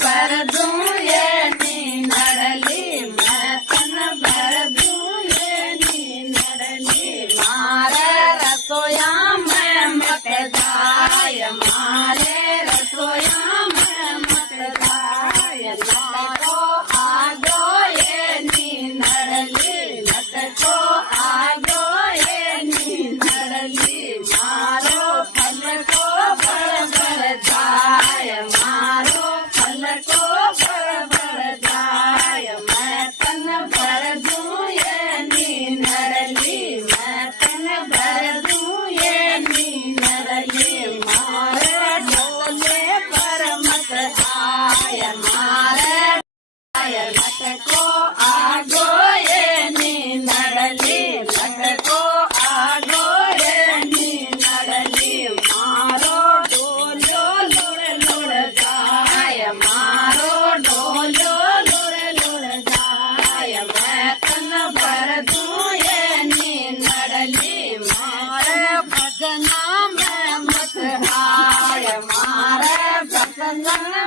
भर दूं ये नींदड़ली मैं तन भर दूं ये नींदड़ली मारे रसोया में मत जाय मारे रसोया में मत जाय लटको आगो ये नींदड़ली लटको आगो ये नींदड़ली मारो फल को बड़ बड़ जाय मारो फल को बड़ बड़ जाय मैं तन भर दूं ये नींदड़ली मैं तन भर दूं ये नींदड़ली मारे डोले पर मत जाय मारे लटको आगो ये नींदड़ली लटको आगो ये नींदड़ली मारो डोलो लुड़ लुड़ जाय मारो डोलो लुड़ लुड़ जाय मैं तन भर दूं ये नींदड़ली मारे भजना में मत आय मारे भजना